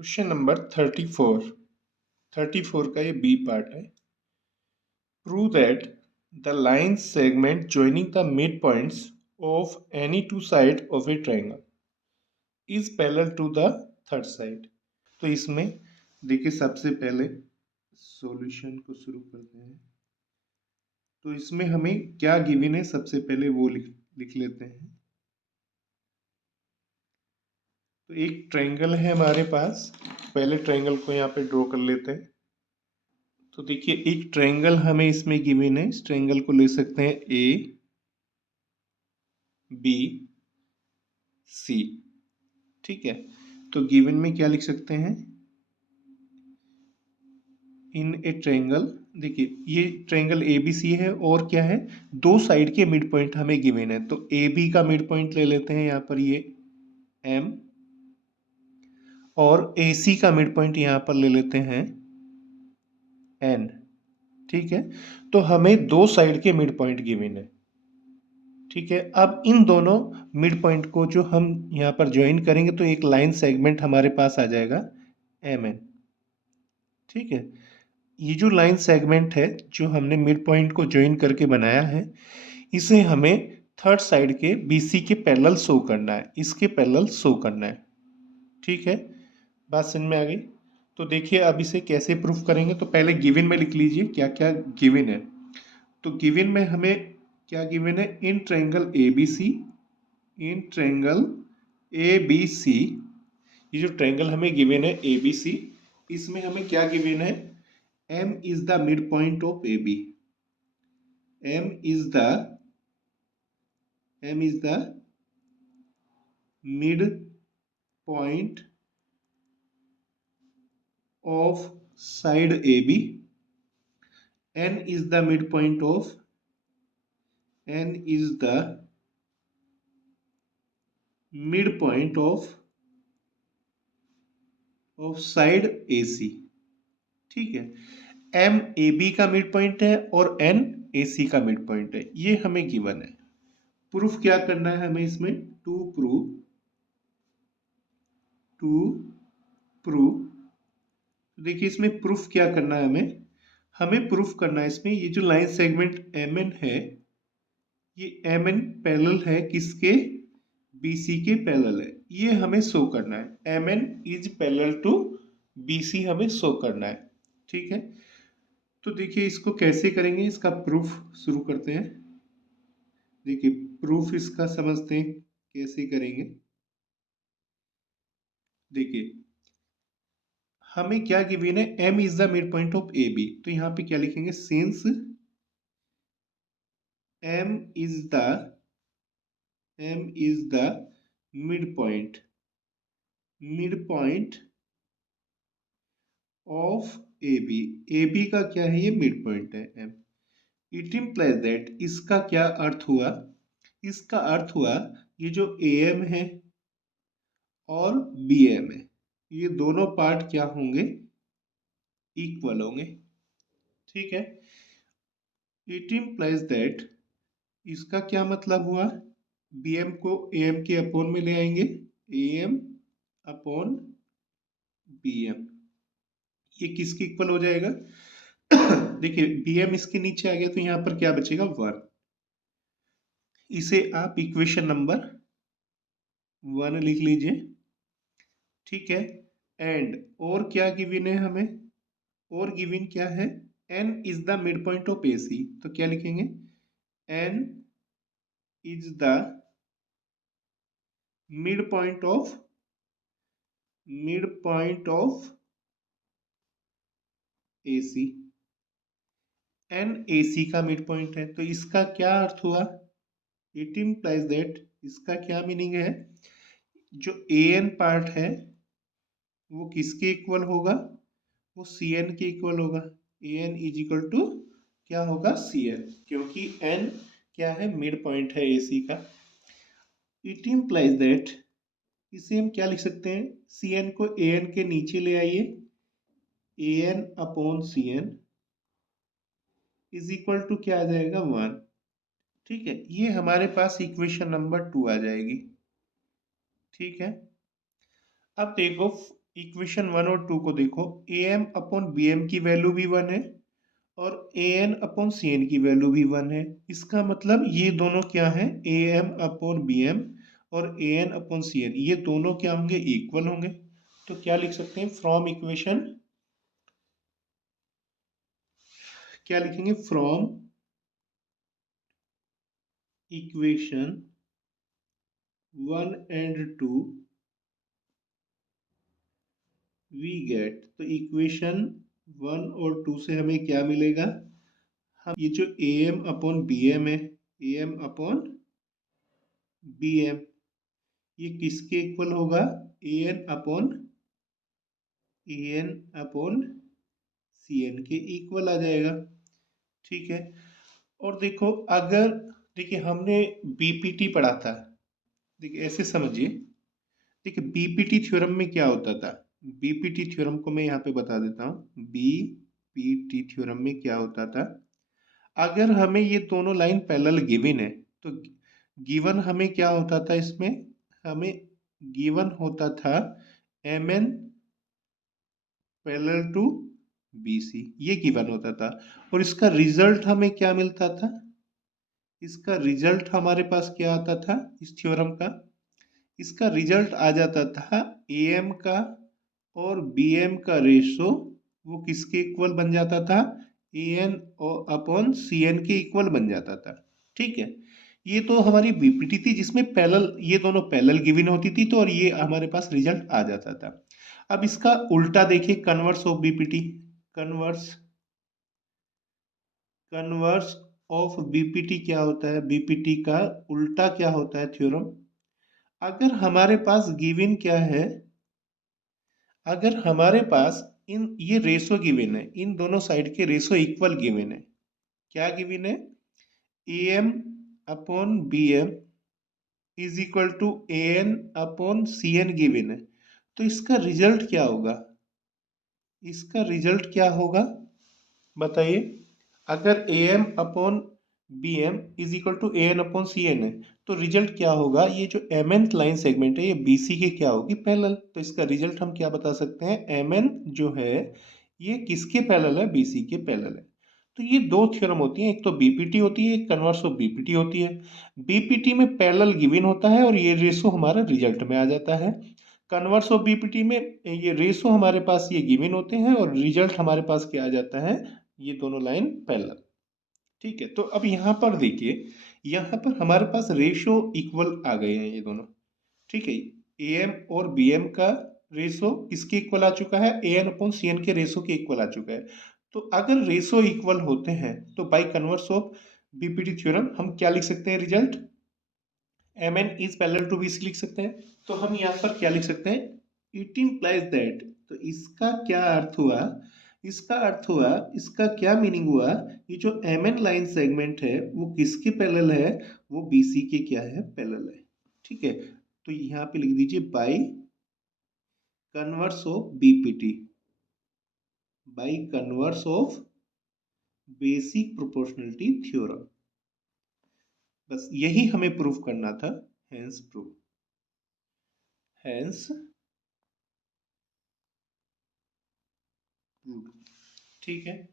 Question number 34 का ये B part है। Prove that the line segment joining the mid points of any two side of a triangle is parallel to the third side. तो इसमें देखिए सबसे पहले solution को शुरू करते हैं। तो इसमें हमें क्या गिवन है सबसे पहले वो लिख लेते हैं। तो एक ट्रायंगल है हमारे पास, पहले ट्रायंगल को यहाँ पे ड्रॉ कर लेते हैं। तो देखिए एक ट्रायंगल हमें इसमें गिवन है, इस ट्रायंगल को ले सकते हैं ए बी सी। ठीक है, तो गिवन में क्या लिख सकते हैं, इन ए ट्रायंगल। देखिए ये ट्रायंगल ए बी सी है और क्या है, दो साइड के मिड पॉइंट हमें गिवन है। तो ए बी का मिड पॉइंट ले लेते हैं यहाँ पर ये एम, और ए सी का मिड पॉइंट यहाँ पर ले लेते हैं एन। ठीक है, तो हमें दो साइड के मिड पॉइंट गिवन है। ठीक है, अब इन दोनों मिड पॉइंट को जो हम यहाँ पर ज्वाइन करेंगे तो एक लाइन सेगमेंट हमारे पास आ जाएगा एम एन। ठीक है, ये जो लाइन सेगमेंट है जो हमने मिड पॉइंट को ज्वाइन करके बनाया है, इसे हमें थर्ड साइड के बी सी के पैरेलल शो करना है, इसके पैरेलल शो करना है। ठीक है, बात समझ में आ गई। तो देखिए अब इसे कैसे प्रूफ करेंगे, तो पहले गिवन में लिख लीजिए क्या क्या गिवन है। तो गिवन में हमें क्या गिवन है, in triangle A B C, in triangle A B C, ये जो ट्रायंगल हमें गिवन है ए बी सी, इसमें हमें क्या गिवन है, M is the midpoint of AB. M is the midpoint of side AB. N is the midpoint of side AC. ठीक है, M AB का मिड पॉइंट है और N AC का मिड पॉइंट है, ये हमें गिवन है। प्रूफ क्या करना है हमें इसमें, टू प्रूव। देखिए इसमें प्रूफ क्या करना है हमें प्रूफ करना है इसमें, ये जो लाइन सेगमेंट MN है, ये MN पैरेलल है किसके, BC के पैरेलल है, ये हमें शो करना है। MN is parallel to BC हमें शो करना है। ठीक है, तो देखिए इसको कैसे करेंगे, इसका प्रूफ शुरू करते हैं। देखिए प्रूफ इसका समझते हैं कैसे करेंगे। देखिए हमें क्या गिवन है, M is the mid point of AB। तो यहाँ पे क्या लिखेंगे, since M is the midpoint of AB। AB का क्या है, ये मिड पॉइंट है M। इट इम्प्लाइज दैट, इसका क्या अर्थ हुआ, इसका अर्थ हुआ ये जो AM है और BM है, ये दोनों पार्ट क्या होंगे, इक्वल होंगे। ठीक है, इट इम्प्लाइज दैट, इसका क्या मतलब हुआ, BM को AM के अपोन में ले आएंगे, AM अपॉन BM, ये किसके इक्वल हो जाएगा देखिए BM इसके नीचे आ गया तो यहाँ पर क्या बचेगा, 1। इसे आप इक्वेशन नंबर 1 लिख लीजिए। ठीक है, एंड और क्या गिवन है हमें, और गिवन क्या है, N is the mid point of AC। तो क्या लिखेंगे, N is the mid point of AC। N AC का मिड पॉइंट है, तो इसका क्या अर्थ हुआ, इट इम्प्लाइज दैट, इसका क्या मीनिंग है, जो AN पार्ट है वो किसके इक्वल होगा, वो CN के इक्वल होगा। AN इज इक्वल टू क्या होगा, CN, क्योंकि N क्या है, मिड पॉइंट है AC का। इट इम्प्लाइज दैट, इसे हम क्या लिख सकते हैं, CN को AN के नीचे ले आइए, AN upon CN is equal to क्या आ जाएगा, 1। ठीक है, ये हमारे पास इक्वेशन नंबर 2 आ जाएगी। ठीक है, अब देखो इक्वेशन 1 और 2 को देखो, A M upon B M की वैल्यू भी 1 है और A N upon C N की वैल्यू भी 1 है। इसका मतलब ये दोनों क्या है, A M upon B M और A N upon C N, ये दोनों क्या होंगे, इक्वल होंगे। तो क्या लिख सकते हैं, फ्रॉम इक्वेशन, क्या लिखेंगे, from equation 1 and 2 we get, तो इक्वेशन 1 और 2 से हमें क्या मिलेगा, हम ये जो A M upon B M है, A M upon B M, ये किसके इक्वल होगा, A N upon C N के इक्वल आ जाएगा। ठीक है, और देखो अगर, देखिए हमने बीपीटी पढ़ा था, देखिए ऐसे समझिए, देखिए बीपीटी थ्योरम में क्या होता था, बीपीटी थ्योरम को मैं यहाँ पे बता देता हूँ, बीपीटी थ्योरम में क्या होता था, अगर हमें ये दोनों लाइन पैरेलल गिवन है तो गिवन हमें क्या होता था, इसमें हमें गिवन होता था M N parallel to BC, ये गिवन होता था, और इसका रिजल्ट हमें क्या मिलता था, इसका रिजल्ट हमारे पास क्या आता था इस थ्योरम का, इसका रिजल्ट आ जाता था ए एम का और बी एम का रेशो वो किसके इक्वल बन जाता था, ए एन अपॉन सी एन के इक्वल बन जाता था। ठीक है, ये तो हमारी बीपीटी थी जिसमें पैरेलल, ये दोनों पैरेलल गिवन होती थी, तो और ये हमारे पास रिजल्ट आ जाता था। अब इसका उल्टा देखिए, converse of BPT, converse converse of BPT क्या होता है, बीपीटी का उल्टा क्या होता है थ्योरम, अगर हमारे पास गिवन क्या है, अगर हमारे पास इन ये रेशो गिवन है, इन दोनों साइड के रेशो इक्वल गिवन है, क्या गिवन है, A M upon B M is equal to A N upon C N given है, तो इसका रिजल्ट क्या होगा, इसका रिजल्ट क्या होगा बताइए, अगर A M upon B M is equal to A N upon C N है, तो रिजल्ट क्या होगा, ये जो एम एन लाइन सेगमेंट है ये बी सी के क्या होगी, पैरेलल, तो इसका रिजल्ट हम क्या बता सकते हैं, एम एन जो है ये किसके पैरेलल है, बी सी के पैरेलल है। तो ये दो थ्योरम होती हैं, एक तो बीपीटी होती है, एक कन्वर्स ऑफ बीपीटी होती है। बीपीटी में पैरेलल गिवन होता है और ये रेशो हमारा रिजल्ट में आ जाता है, कन्वर्स ऑफ बीपीटी में ये रेशो हमारे पास ये गिवन होते हैं और रिजल्ट हमारे पास क्या आ जाता है, ये दोनों लाइन पैरेलल। ठीक है, तो अब यहाँ पर देखिए, यहाँ पर हमारे पास रेशो इक्वल आ गए हैं ये दोनों। ठीक है, ए एम और बी एम का रेशो किसके इक्वल आ चुका है, A N upon C N के रेशो के इक्वल आ चुका है। तो अगर रेशो इक्वल होते हैं तो by converse of BPT theorem हम क्या लिख सकते हैं, result M N is parallel to B C लिख सकते हैं। तो हम यहाँ पर क्या लिख सकते हैं, इट इम्प्लाइज दैट, तो इसका क्या अर्थ हुआ, इसका अर्थ हुआ, इसका क्या मीनिंग हुआ, ये जो एम एन लाइन सेगमेंट है वो किसके पैरेलल है, वो बी सी के क्या है, पैरेलल है। ठीक है, तो यहाँ पे लिख दीजिए by converse of BPT, by converse of basic proportionality theorem, बस यही हमें प्रूफ करना था, हेंस प्रूफ, हेंस प्रूफ। ठीक है,